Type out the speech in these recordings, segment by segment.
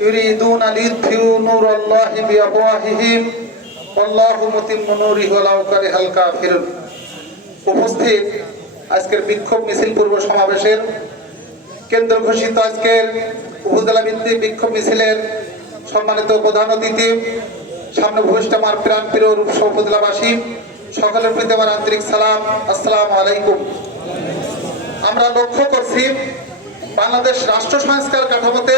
يريدون ليطفئوا نور الله بأفواههم والله متم نوره ولو كره الكافرون উপস্থিত আজকের বিক্ষোভ মিছিল পূর্ব সমাবেশের কেন্দ্র ঘোষিত আজকের উপজেলা ভিত্তিক বিক্ষোভ মিছিলের সম্মানিত প্রধান অতিথি সামনে ভূমিষ্ঠ আমার প্রাণ প্রিয় রূপসা উপজেলাবাসী সকলের প্রতি আমার আন্তরিক সালাম আসসালামু আলাইকুম আমরা লক্ষ্য করছি বাংলাদেশ রাষ্ট্র সংস্কার কাঠামোতে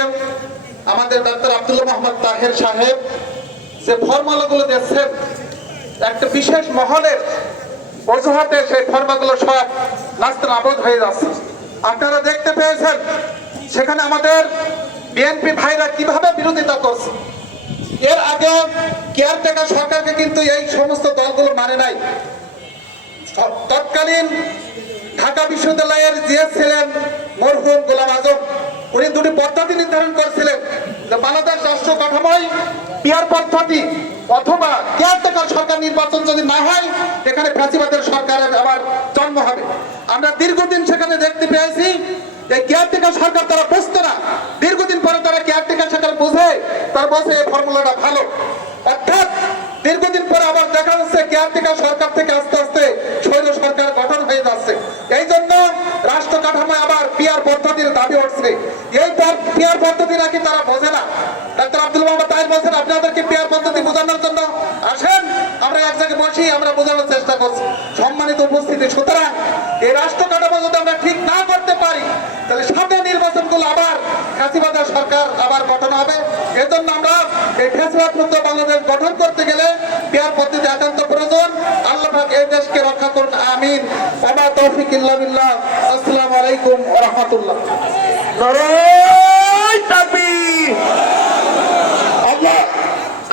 আমাদের ডাক্তার আব্দুল্লাহ মোহাম্মদ তাহের সাহেব যে ফর্মালাগুলো দিচ্ছেন একটা বিশেষ মহলের অজুহাতে সেই ফর্মাগুলো সব নাস্তে নাবদ হয়ে যাচ্ছে। আপনারা দেখতে পেয়েছেন, সেখানে আমাদের বিএনপি ভাইরা কীভাবে বিরোধিতা করছে। এর আগে কেয়ারটেকার সরকারকে কিন্তু এই সমস্ত দলগুলো মানে নাই। তৎকালীন ঢাকা বিশ্ববিদ্যালয়ের জিএস ছিলেন মরহুম গোলাম আজম উনি দুটি পদ্ধতি নির্ধারণ করেছিলেন। যে বাংলাদেশ রাষ্ট্র কাঠামোয় পিয়ার পদ্ধতি অথবা কেয়ারটেকার সরকার নির্বাচন যদি না হয় এখানে ফ্যাসিবাদের সরকারের আবার জন্ম হবে। আমরা দীর্ঘদিন সেখানে দেখতে পেয়েছি যে কেয়ারটেকার সরকার তারা বুঝতো না। দীর্ঘদিন পরে তারা কেয়ারটেকার সরকার বুঝে, তারা বলছে এই ফর্মুলাটা ভালো। অর্থাৎ দীর্ঘদিন পরে আবার দেখা যাচ্ছে কেয়ারটেকার সরকার থেকে আস্তে আস্তে শৈল সরকার গঠন হয়ে যাচ্ছে। এই জন্য রাষ্ট্র কাঠামো আবার পিয়ার পদ্ধতির দাবি উঠছে। এই পিয়ার পদ্ধতি নাকি তারা বোঝে না? ডাক্তার আব্দুল মোহাম্মদ তাই বলছেন, আপনাদেরকে পিয়ার পদ্ধতি বোঝানোর জন্য আসেন, আমরা এক জায়গায় বসি, আমরা বোঝানোর করছি সম্মানিত উপস্থিতি। সুতরাং এই রাষ্ট্র কাঠামো যদি আমরা ঠিক না করতে পারি তাহলে সামনে নির্বাচনগুলো আবার ফ্যাসিবাদের সরকার আবার গঠন হবে। এজন্য আমরা এই ফ্যাসিবাদ মুক্ত বাংলাদেশ গঠন করতে গেলে পেয়ার পদ্ধতি একান্ত প্রয়োজন। আল্লাহ এই দেশকে রক্ষা করুন। আমিন। ওমা তৌফিক ইল্লা বিল্লাহ। আসসালামু আলাইকুম রাহমাতুল্লাহ।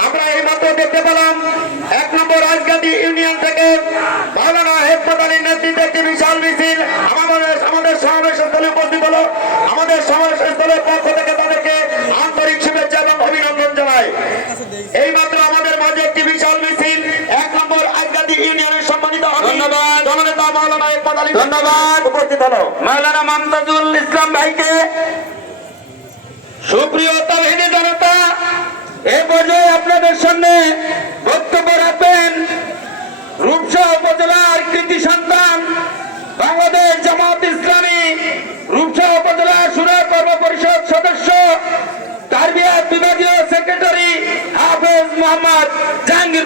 আমরা এই মাত্র দেখতে পেলাম এক নম্বর রাজগান্ধী ইউনিয়ন থেকে মাওলানা হেকমত আলীর নেতৃত্বে একটি বিশাল মিছিল। আমাদের আমাদের সমাবেশ স্থলে উপস্থিত হলো। আমাদের সমাবেশ স্থলের পক্ষ থেকে তাদেরকে আন্তরিক শুভেচ্ছা এবং অভিনন্দন জানাই। এই মাত্র আমাদের মাঝে একটি বিশাল মিছিল। এক নম্বর রাজগান্ধী ইউনিয়নের সম্মানিত ধন্যবাদ। জননেতা মাওলানা হেকমত আলী ধন্যবাদ। উপস্থিত হলো। মাওলানা মমতাজুল ইসলাম ভাইকে। সুপ্রিয় তাহিনী জনতা এ পর্যায়ে আপনাদের সামনে বক্তব্য রাখবেন রূপসা উপজেলার কৃতি সন্তান বাংলাদেশ জামাত ইসলামী রূপসা উপজেলা সুরা কর্ম পরিষদ সদস্য তারবিয়াত বিভাগীয় সেক্রেটারি হাফেজ মোহাম্মদ জাহাঙ্গীর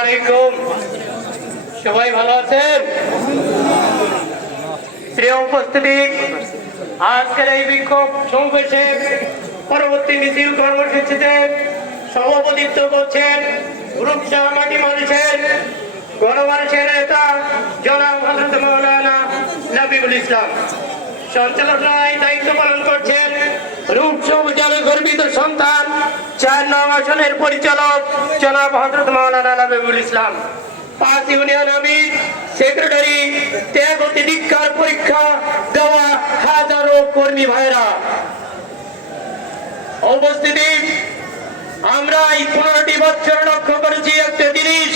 আলাইকুম। সবাই ভালো আছেন? প্রিয় উপস্থিতি, আজকের এই বিক্ষোভ সমাবেশে পরবর্তী মিছিল কর্মসূচিতে সভাপতিত্ব করছেন রূপসা মাটি মানুষের গণমানুষের নেতা পরীক্ষা দেওয়া হাজারো কর্মী ভাইরা উপস্থিতি আমরা এই পনেরোটি বছর লক্ষ্য করেছি একটা জিনিস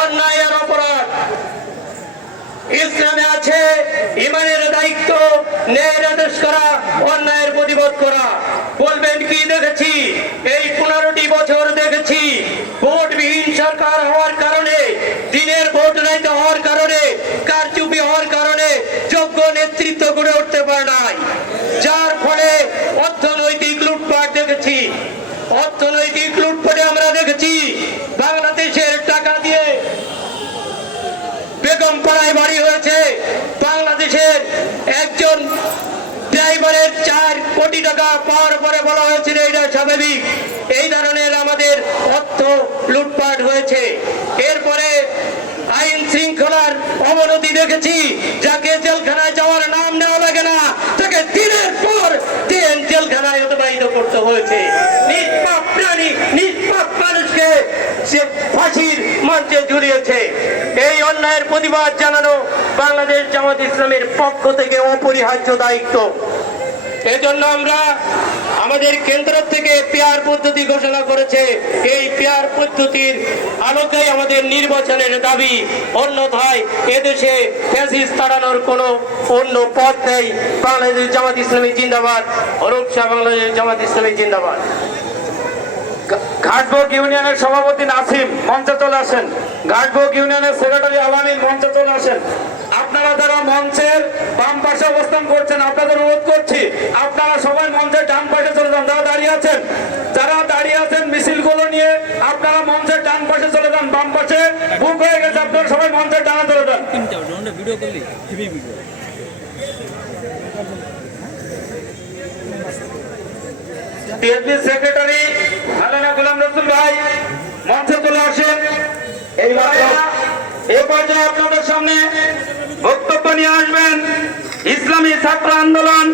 অন্যায় অপরাধ। ইসলামে আছে ইমানের দায়িত্ব ন্যায় আদেশ করা অন্যায়ের প্রতিবাদ করা। বলবেন কি দেখেছি এই পনেরোটি বছর দেখেছি ভোটবিহীন সরকার হওয়ার কারণে দিনের ভোট নাইতে হওয়ার কারণে কারচুপি হওয়ার কারণে যোগ্য নেতৃত্ব গড়ে উঠতে পারে নাই যার ফলে অর্থনৈতিক লুটপাট দেখেছি অর্থনৈতিক লুটপাটে আমরা দেখেছি বাংলাদেশের টাকা দিয়ে বেগম পাড়ায় বাড়ি হয়েছে বাংলাদেশের একজন ড্রাইভারের চার কোটি টাকা পাওয়ার পরে বলা হয়েছিল এটা স্বাভাবিক। এই ধরনের আমাদের অর্থ লুটপাট হয়েছে। এরপরে আইন শৃঙ্খলার অবনতি দেখেছি। যাকে জেলখানায় যাওয়ার নাম নেওয়া লাগে না, তাকে দিনের পর দিন জেলখানায় অতিবাহিত করতে হয়েছে। নিষ্পাপ প্রাণী, নিষ্পাপ সে ফাঁসির মঞ্চে ঝুলিয়েছে। এই অন্যায়ের প্রতিবাদ জানানো বাংলাদেশ জামাত ইসলামের পক্ষ থেকে অপরিহার্য দায়িত্ব। এজন্য আমরা আমাদের কেন্দ্র থেকে পেয়ার পদ্ধতি ঘোষণা করেছে। এই পেয়ার পদ্ধতির আলোকেই আমাদের নির্বাচনের দাবি। অন্যথায় এদেশে ফ্যাসিস তাড়ানোর কোনো অন্য পথ নেই। বাংলাদেশ জামাত ইসলামী জিন্দাবাদ। অরূপ বাংলাদেশ জামাত ইসলামী জিন্দাবাদ। ঘাটবোক ইউনিয়নের সভাপতি নাসিম মঞ্চে চলে আসেন। ঘাটবোক ইউনিয়নের সেক্রেটারি আলামিন মঞ্চে চলে আসেন। আপনারা যারা মঞ্চের বাম পাশে অবস্থান করছেন, আপনাদের অনুরোধ করছি, আপনারা সবাই মঞ্চের ডান পাশে চলে যান, যারা দাঁড়িয়ে আছেন। যারা দাঁড়িয়ে আছেন মিছিলগুলো নিয়ে, আপনারা মঞ্চের ডান পাশে চলে যান, বাম পাশে বুক হয়ে গেছে, আপনারা সবাই মঞ্চের ডানে চলে যান। ভিডিও করলি ভিডিও বিএনপি সেক্রেটারি মালানা গোলাম রসুল ভাই, মঞ্চে চলে আসেন। এই এ পর্যায়ে আপনাদের সামনে বক্তব্য নিয়ে আসবেন। ইসলামী ছাত্র আন্দোলন,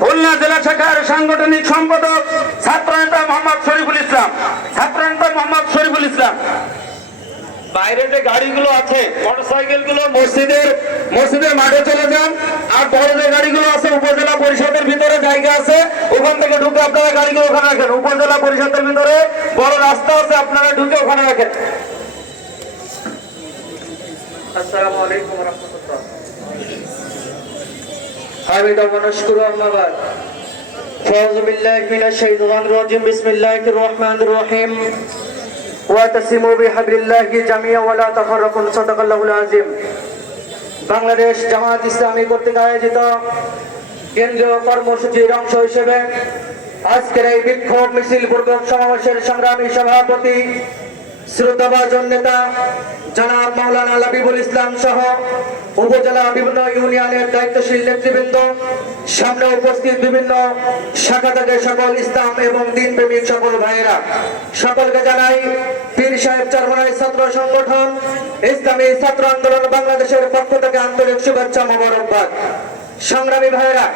খুলনা জেলা শাখার সাংগঠনিক সম্পাদক ছাত্র নেতা মোহাম্মদ শরীফুল ইসলাম। ছাত্র নেতা মোহাম্মদ শরীফুল ইসলাম বাইরে যে গাড়িগুলো আছে মোটরসাইকেল গুলো মসজিদের মসজিদের মাঠে চলে যান আর বড় যে গাড়িগুলো আছে উপজেলা পরিষদের ভিতরে জায়গা আছে ওখান থেকে ঢুকে আপনারা গাড়িগুলো ওখানে রাখেন উপজেলা পরিষদের ভিতরে বড় রাস্তা আছে আপনারা ঢুকে ওখানে রাখেন আসসালামু আলাইকুম রহমতুল্লাহ حمد ونشكر أما بعد فأعوذ بالله من الشيطان الرجيم بسم الله الرحمن الرحيم ওয়াতাসিমু বিহাবিল্লাহি জামিয়া ওয়ালা তাফাররাকুন সাদাকাল্লাহুল আযীম। বাংলাদেশ জামাত ইসলামী কর্তৃক আয়োজিত কেন্দ্রীয় কর্মসূচির অংশ হিসেবে আজকের এই বিক্ষোভ মিছিল পূর্বক সমাবেশের সংগ্রামী সভাপতি শ্রোতাভাজন নেতা জনাব মাওলানা লাবিবুল ইসলাম সহ উপজেলা বিভিন্ন ইউনিয়নের দায়িত্বশীল নেতৃবৃন্দ, সামনে উপস্থিত বিভিন্ন শাখা থেকে সকল ইসলাম এবং দিন প্রেমিক সকল ভাইয়েরা। সকলকে জানাই পীর সাহেব চারমানাই ছাত্র সংগঠন, ইসলামী ছাত্র আন্দোলন বাংলাদেশের পক্ষ থেকে আন্তরিক শুভেচ্ছা মোবারকবাদ। সংগ্রামী ভাইয়েরা,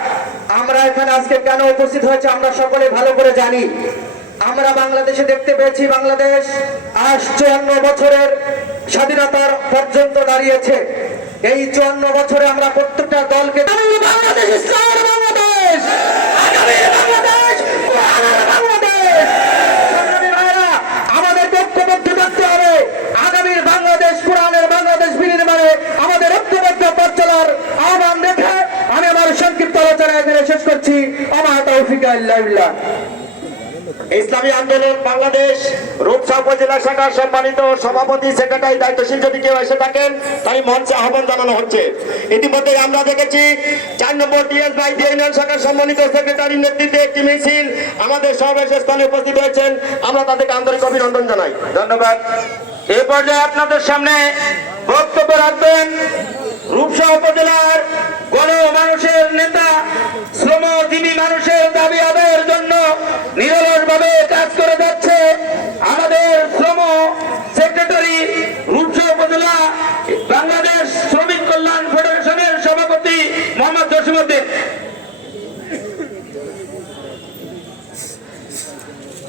আমরা এখানে আজকে কেন উপস্থিত হয়েছে আমরা সকলে ভালো করে জানি। আমরা বাংলাদেশে দেখতে পেয়েছি, বাংলাদেশ আজ চুয়ান্ন বছরের স্বাধীনতার পর্যন্ত দাঁড়িয়েছে। এই চুয়ান্ন বছরে আমরা প্রত্যেকটা দলকে বাংলাদেশ আমাদের ঐক্যবদ্ধ আহ্বান আমি আমার সংক্ষিপ্ত আলোচনা এখানে শেষ করছি। আমার তৌফিক আল্লাহ। ইসলামী আন্দোলন, বাংলাদেশ রূপসা উপজেলা শাখার সম্মানিত সভাপতি, সেক্রেটারি, দায়িত্বশীল যদি কেউ এসে থাকেন, তাই মঞ্চে আহ্বান জানানো হচ্ছে। ইতিমধ্যে আমরা দেখেছি, চার নম্বর ইউনিয়ন শাখার সম্মানিত সেক্রেটারি নেতৃত্বে একটি মিছিল আমাদের সমাবেশ স্থানে উপস্থিত হয়েছেন। আমরা তাদেরকে আন্তরিক অভিনন্দন জানাই। ধন্যবাদ। এ পর্যায়ে আপনাদের সামনে বক্তব্য রাখবেন রূপসা উপজেলার গণ মানুষের নেতা শ্রমজীবী মানুষের দাবি আদায়ের জন্য নিরলস ভাবে কাজ করে যাচ্ছে আমাদের শ্রম সেক্রেটারি রূপসা উপজেলা বাংলাদেশ শ্রমিক কল্যাণ ফেডারেশনের সভাপতি মোহাম্মদ জসিমুদ্দিন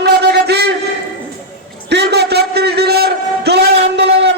আমরা দেখেছি দীর্ঘ ছত্রিশ দিনের জুলাই আন্দোলনের